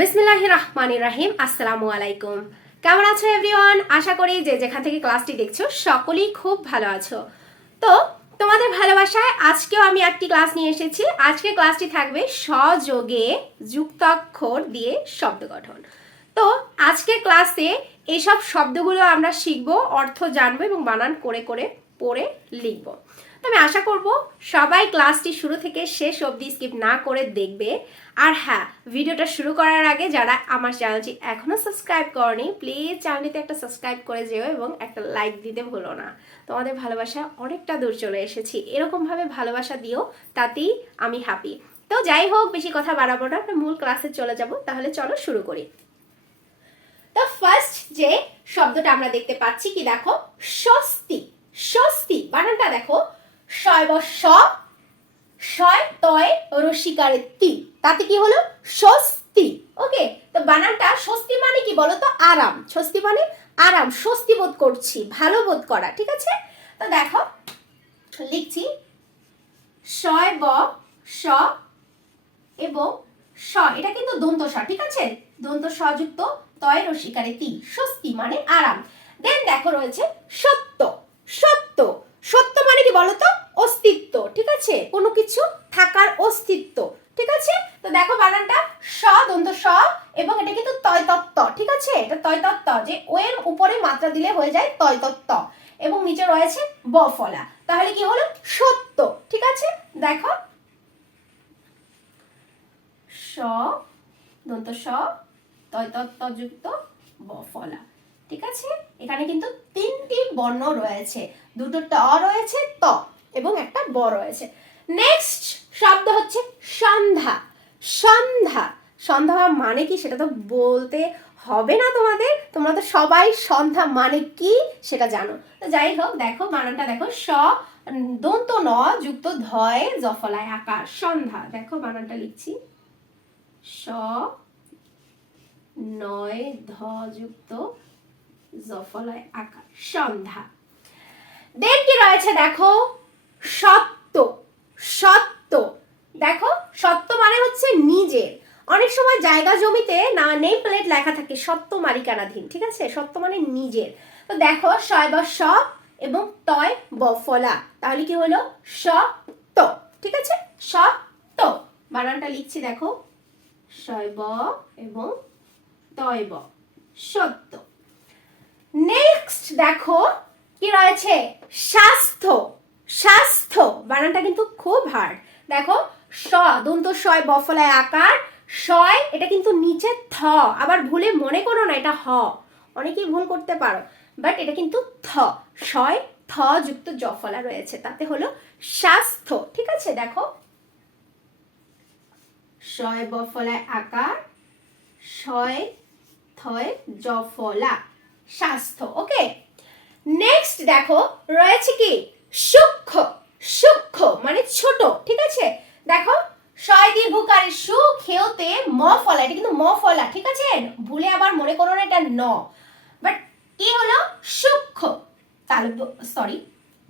বিসমিল্লাহির রহমানির রহিম। আসসালামু আলাইকুম। কেমন আছো এভরিওয়ান? আশা করি যে যেখান থেকে ক্লাসটি দেখছো সকলেই খুব ভালো আছো। তো তোমাদের ভালোবাসায় আজকেও আমি একটি ক্লাস নিয়ে এসেছি। আজকের ক্লাসটি থাকবে স্বযোগে যুক্তাক্ষর দিয়ে শব্দ গঠন। তো আজকের ক্লাসে এইসব শব্দগুলো আমরা শিখবো, অর্থ জানবো এবং বানান করে করে পড়ে লিখবো। তো আমি আশা করব সবাই ক্লাসটি শুরু থেকে শেষ অবধি স্কিপ না করে দেখবে। আর হ্যাঁ, ভিডিওটা শুরু করার আগে যারা আমার চ্যানেলটি এখনো সাবস্ক্রাইব করনি, প্লিজ চ্যানেলটিতে একটা সাবস্ক্রাইব করে যেও এবং একটা লাইক দিতে ভুলো না। তোমাদের ভালোবাসা অনেকটা দূর চলে এসেছি, এরকমভাবে ভালোবাসা দিও, তাতেই আমি হ্যাপি। তো যাই হোক, বেশি কথা বাড়াবো না, আমরা মূল ক্লাসে চলে যাব। তাহলে চলো শুরু করি। তো ফার্স্ট যে শব্দটা আমরা দেখতে পাচ্ছি কি, দেখো, স্বস্তি। স্বস্তি বানানটা দেখো, শয় ব স, শয় তয় রসিকারে তি, তাতে কি হলো স্বস্তি। ওকে, তো বানানটা স্বস্তি মানে কি বলো তো? আরাম। স্বস্তি মানে আরাম, স্বস্তি বোধ করছি, ভালো বোধ করা। ঠিক আছে, তো দেখো লিখছি শয় ব স এবং স, এটা কিন্তু দন্ত স। ঠিক আছে, দন্ত স যুক্ত তয় রসিকারে তি, স্বস্তি মানে আরাম। দেন দেখো রয়েছে সত্য। সত্য, সত্য মানে কি বলতো? অস্তিত্ব। ঠিক আছে, কোনো কিছু থাকার অস্তিত্ব। ঠিক আছে, তো দেখো বানানটা স দন্ত স এবং এটা কিন্তু তয় তত্ত্ব। ঠিক আছে, এটা তয় তত্ত্ব, যে ও এর উপরে মাত্রা দিলে হয়ে যায় তয় তত্ত্ব এবং নিচে রয়েছে ব ফলা, তাহলে কি হলো? সত্য। ঠিক আছে, দেখো স দন্ত স তয় তত্ত্ব যুক্ত ব ফলা। ঠিক আছে, এখানে কিন্তু তিনটি বর্ণ রয়েছে, দুটো ট রয়েছে, ত এবং একটা ব রয়েছে। নেক্সট শব্দ হচ্ছে সন্ধ্যা। সন্ধ্যা, সন্ধ্যা মানে কি সেটা তো বলতে হবে না তোমাদের, তোমরা তো সবাই সন্ধ্যা মানে কি সেটা জানো। তো যাই হোক, দেখো বানানটা দেখো, স দন্ত ন যুক্ত ধয় জফলায় আকার, সন্ধ্যা। দেখো বানানটা লিখছি, স নয় ধ যুক্ত জফলায় আকার, সন্ধ্যা। দেন কি রয়েছে দেখো, সত্য। সত্য, দেখো সত্য মানে হচ্ছে নিজের। অনেক সময় জায়গা জমিতে না নেম প্লেট লেখা থাকে সত্য মালিকানাধীন। ঠিক আছে, সত্য মানে নিজের। তো দেখো শয় ব স এবং তয় ব ফলা, তাহলে কি হলো? সত্য। ঠিক আছে, সত্য বানানটা লিখছি, দেখো শয় ব এবং তয় ব, সত্য। নেক্সট দেখো কি রয়েছে, স্বাস্থ্য। স্বাস্থ্য বানানটা কিন্তু খুব হার্ড। দেখো স দন্ত শয় বফলায় আকার, শয় এটা কিন্তু নিচে থ, আবার ভুলে মনে করো না এটা হ, অনেকেই ভুল করতে পারো, বাট এটা কিন্তু থ, শয় থ যুক্ত জফলা রয়েছে, তাতে হলো স্বাস্থ্য। ঠিক আছে, দেখো শয় বফলায় আকার, শয় থয় জফলা, স্বাস্থ্য। ওকে, নেক্সট দেখো রয়েছে কি, সূক্ষ্ম। সূক্ষ্ম মানে ছোট। ঠিক আছে, দেখো শয় দীর্ঘকারে সু খেওতে ম ফলা, এটা কিন্তু ম ফলা। ঠিক আছে, ভুলে আবার মনে করো না এটা ন, বাট কি হলো? সূক্ষ্ম। তাহলে সরি,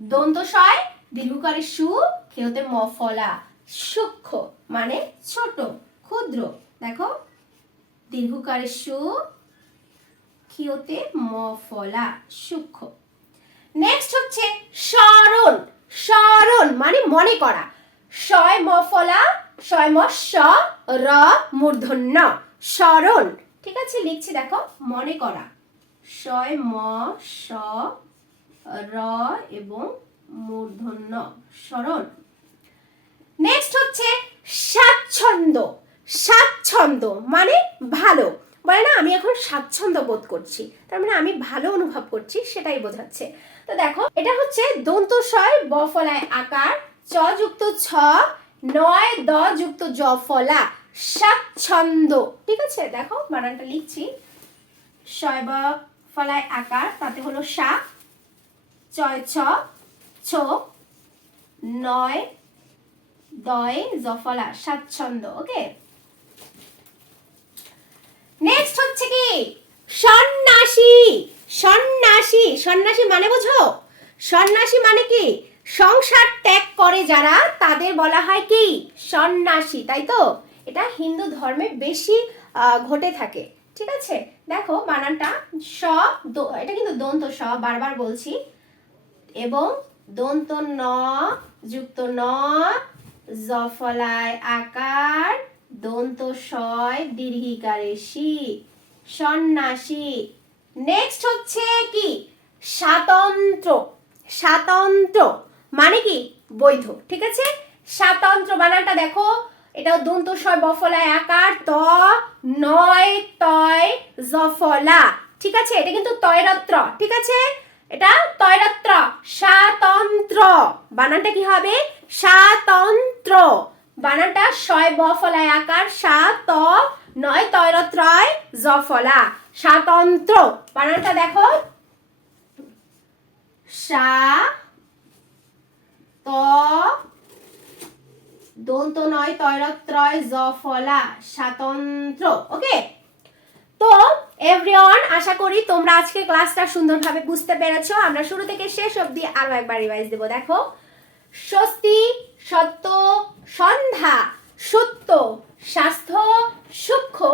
দন্ত শয় দীর্ঘকারে সু খেওতে ম ফলা, সূক্ষ্ম মানে ছোট, ক্ষুদ্র। দেখো দীর্ঘকারে সু ক্ষিয়তে ম ফলা, সূক্ষ্ম। নেক্সট হচ্ছে স্মরণ। স্মরণ মানে মনে করা, শয় ম ফলা, শয় ম স র মূর্ধন্য, স্মরণ। ঠিক আছে, লিখছি, দেখো মনে করা, শয় ম স র এবং মূর্ধন্য, স্মরণ। নেক্সট হচ্ছে স্বাচ্ছন্দ্য। স্বাচ্ছন্দ্য মানে ভালো, বলে না আমি এখন স্বাচ্ছন্দ্য বোধ করছি, তার মানে আমি ভালো অনুভব করছি, সেটাই বোঝাচ্ছে। তো দেখো এটা হচ্ছে দন্ত শয় ব ফলায় আকার, চ যুক্ত ছ নয় দ যুক্ত জ ফলা, স্বাচ্ছন্দ্য। ঠিক আছে, দেখো বানানটা লিখছি, শয় ব ফলায় আকার, তাতে হলো সা, চয় ছ ছ নয় দয় জফলা, স্বাচ্ছন্দ্য। ওকে, নেক্সট হচ্ছে কি, সন্ন্যাসী। সন্ন্যাসী, সন্ন্যাসী মানে বোঝো? সন্ন্যাসী মানে কি, সংসার ত্যাগ করে যারা, তাদের বলা হয় কি সন্ন্যাসী, তাই তো? এটা হিন্দু ধর্মে বেশি ঘটে থাকে, ঠিক আছে? দেখো বানানটা এটা কিন্তু দন্ত স, বারবার বলছি, এবং দন্ত ন যুক্ত ন, জফলায় আকার, দন্ত শয় দীর্ঘিকারে শি, সন্ন্যাসী। নেক্সট হচ্ছে কি? স্বাতন্ত্র। স্বাতন্ত্র মানে কি? বৈধ, ঠিক আছে? স্বাতন্ত্র বানানটা দেখো, এটা দন্ত শয় বফলায় আকার, ত নয় তয় জফলা, ঠিক আছে? এটা কিন্তু তয়রত্র, ঠিক আছে? এটা তয়রত্র। স্বাতন্ত্র বানানটা কি হবে? স্বাতন্ত্র। বানানটা শয় বফলায় আকার, সা ত নয় তয়রত্রয় জফলা, স্বাতন্ত্র। বানানটা দেখো, সা ত দন্ত নয় তয়রত্রয় জফলা, স্বাতন্ত্র। ওকে, তো এভরিওয়ান, আশা করি তোমরা আজকে ক্লাসটা সুন্দরভাবে বুঝতে পেরেছো। আমরা শুরু থেকে শেষ অবধি আরো একবার রিভাইজ দেব। দেখো, স্বস্তি, সত্য, সন্ধ্যা, সত্য, স্বাস্থ্য, সূক্ষ্ম,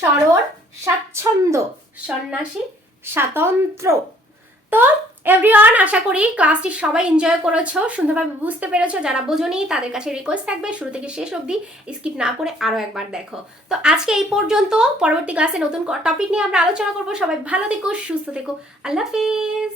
সরল, স্বাচ্ছন্দ্য, সন্ন্যাসী, স্বাতন্ত্র। তো এভরিওয়ান, আশা করি ক্লাসটি সবাই এনজয় করেছো, সুন্দরভাবে বুঝতে পেরেছো। যারা বোঝোনি তাদের কাছে রিকোয়েস্ট থাকবে শুরু থেকে শেষ অবধি স্কিপ না করে আরো একবার দেখো। তো আজকে এই পর্যন্ত, পরবর্তী ক্লাসে নতুন টপিক নিয়ে আমরা আলোচনা করব। সবাই ভালো থেকো, সুস্থ থেকো, আল্লাহ হাফেজ।